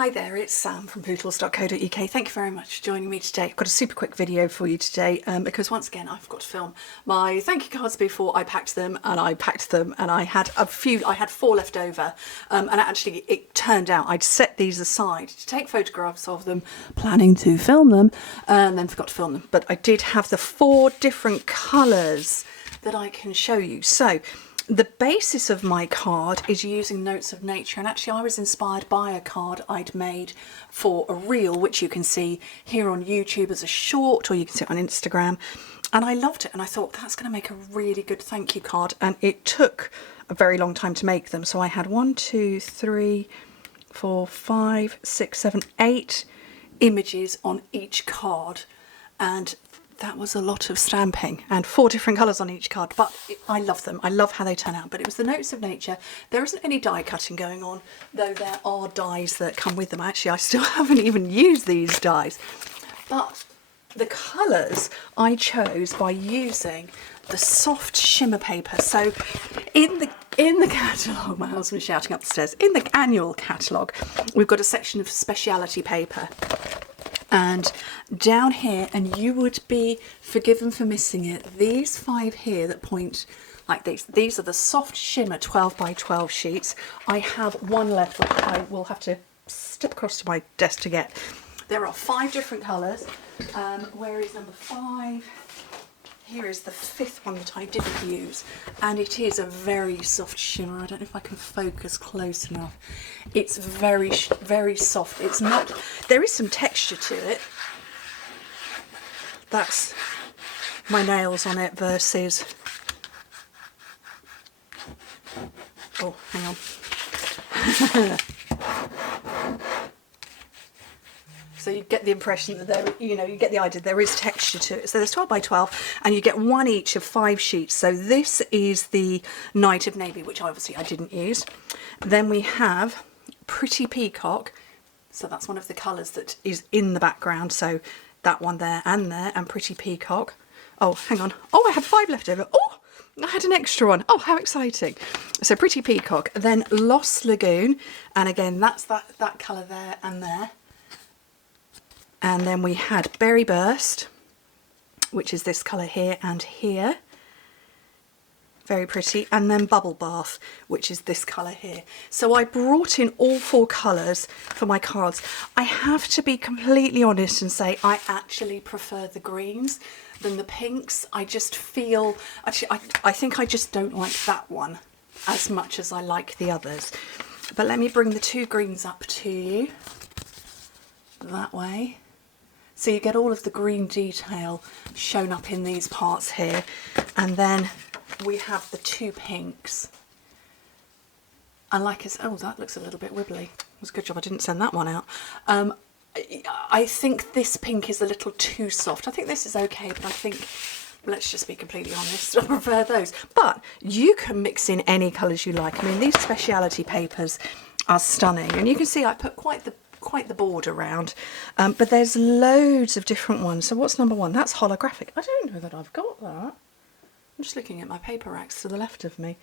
Hi there, it's Sam from Pootles.co.uk. Thank you very much for joining me today. I've got a super quick video for you today because once again I've got to film my thank you cards before I packed them, and I had four left over, and actually it turned out I'd set these aside to take photographs of them, planning to film them, and then forgot to film them. But I did have the 4 different colours that I can show you. So the basis of my card is using notes of nature, and actually I was inspired by a card I'd made for a reel, which you can see here on YouTube as a short, or you can see it on Instagram, and I loved it, and I thought that's going to make a really good thank you card. And it took a very long time to make them, so I had 1, 2, 3, 4, 5, 6, 7, 8 images on each card, and that was a lot of stamping, and 4 different colours on each card, but I love them. I love how they turn out. But it was the notes of nature. There isn't any die cutting going on, though there are dies that come with them. Actually, I still haven't even used these dies. But the colours I chose by using the soft shimmer paper. So in the catalogue, my husband's shouting up the stairs, in the annual catalogue, we've got a section of speciality paper. And down here, and you would be forgiven for missing it, these 5 here that point like these are the soft shimmer 12 by 12 sheets. I have 1 left, which I will have to step across to my desk to get. There are 5 different colours. Where is number 5? Here is the 5th one that I didn't use, and it is a very soft shimmer. I don't know if I can focus close enough. It's very, very soft. It's not, there is some texture to it. That's my nails on it versus, oh, hang on. So you get the impression that there, you get the idea there is texture to it. So there's 12 by 12, and you get 1 each of 5 sheets. So this is the Night of Navy, which obviously I didn't use. Then we have Pretty Peacock. So that's one of the colours that is in the background. So that one there, and Pretty Peacock. Oh, hang on. Oh, I had 5 left over. Oh, I had an extra one. Oh, how exciting. So Pretty Peacock. Then Lost Lagoon. And again, that's that colour there and there. And then we had Berry Burst, which is this colour here and here. Very pretty. And then Bubble Bath, which is this colour here. So I brought in all 4 colours for my cards. I have to be completely honest and say I actually prefer the greens than the pinks. I just feel, actually I think I just don't like that one as much as I like the others. But let me bring the 2 greens up to you, that way. So you get all of the green detail shown up in these parts here. And then we have the 2 pinks. And like it's, oh, that looks a little bit wibbly. It was a good job I didn't send that one out. I think this pink is a little too soft. I think this is okay, but I think, let's just be completely honest, I prefer those. But you can mix in any colours you like. I mean, these speciality papers are stunning. And you can see I put quite the board around, but there's loads of different ones. So what's number 1? That's holographic. I don't know that I've got that. I'm just looking at my paper racks to the left of me.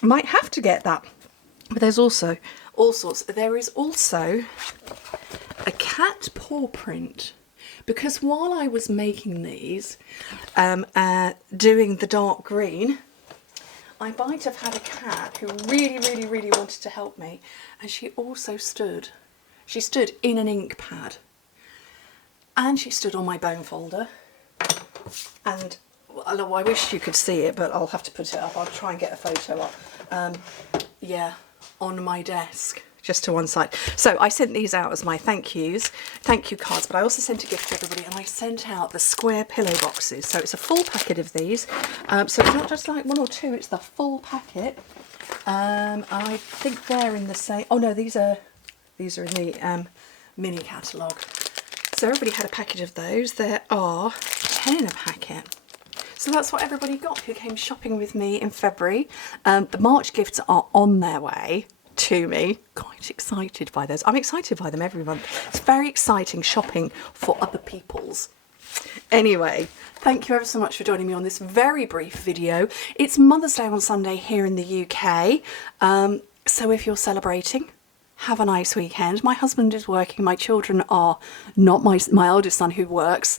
Might have to get that. But there's also all sorts. There is also a cat paw print, because while I was making these, doing the dark green, I might have had a cat who really, really, really wanted to help me, and she also stood. She stood in an ink pad, and she stood on my bone folder, and I wish you could see it, but I'll have to put it up. I'll try and get a photo up. Yeah, on my desk, just to one side. So I sent these out as my thank you cards, but I also sent a gift to everybody, and I sent out the square pillow boxes. So it's a full packet of these. So it's not just like 1 or 2, it's the full packet. I think they're in the same, oh no, these are in the mini catalogue. So everybody had a packet of those. There are 10 in a packet. So that's what everybody got who came shopping with me in February. The March gifts are on their way to me. Quite excited by those. I'm excited by them every month. It's very exciting shopping for other people's. Anyway, thank you ever so much for joining me on this very brief video. It's Mother's Day on Sunday here in the UK. So if you're celebrating, have a nice weekend. My husband is working. My children are not my eldest son who works.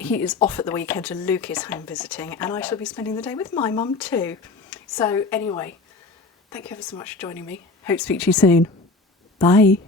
He is off at the weekend and Luke is home visiting, and I shall be spending the day with my mum too. So anyway, thank you ever so much for joining me. Hope to speak to you soon. Bye.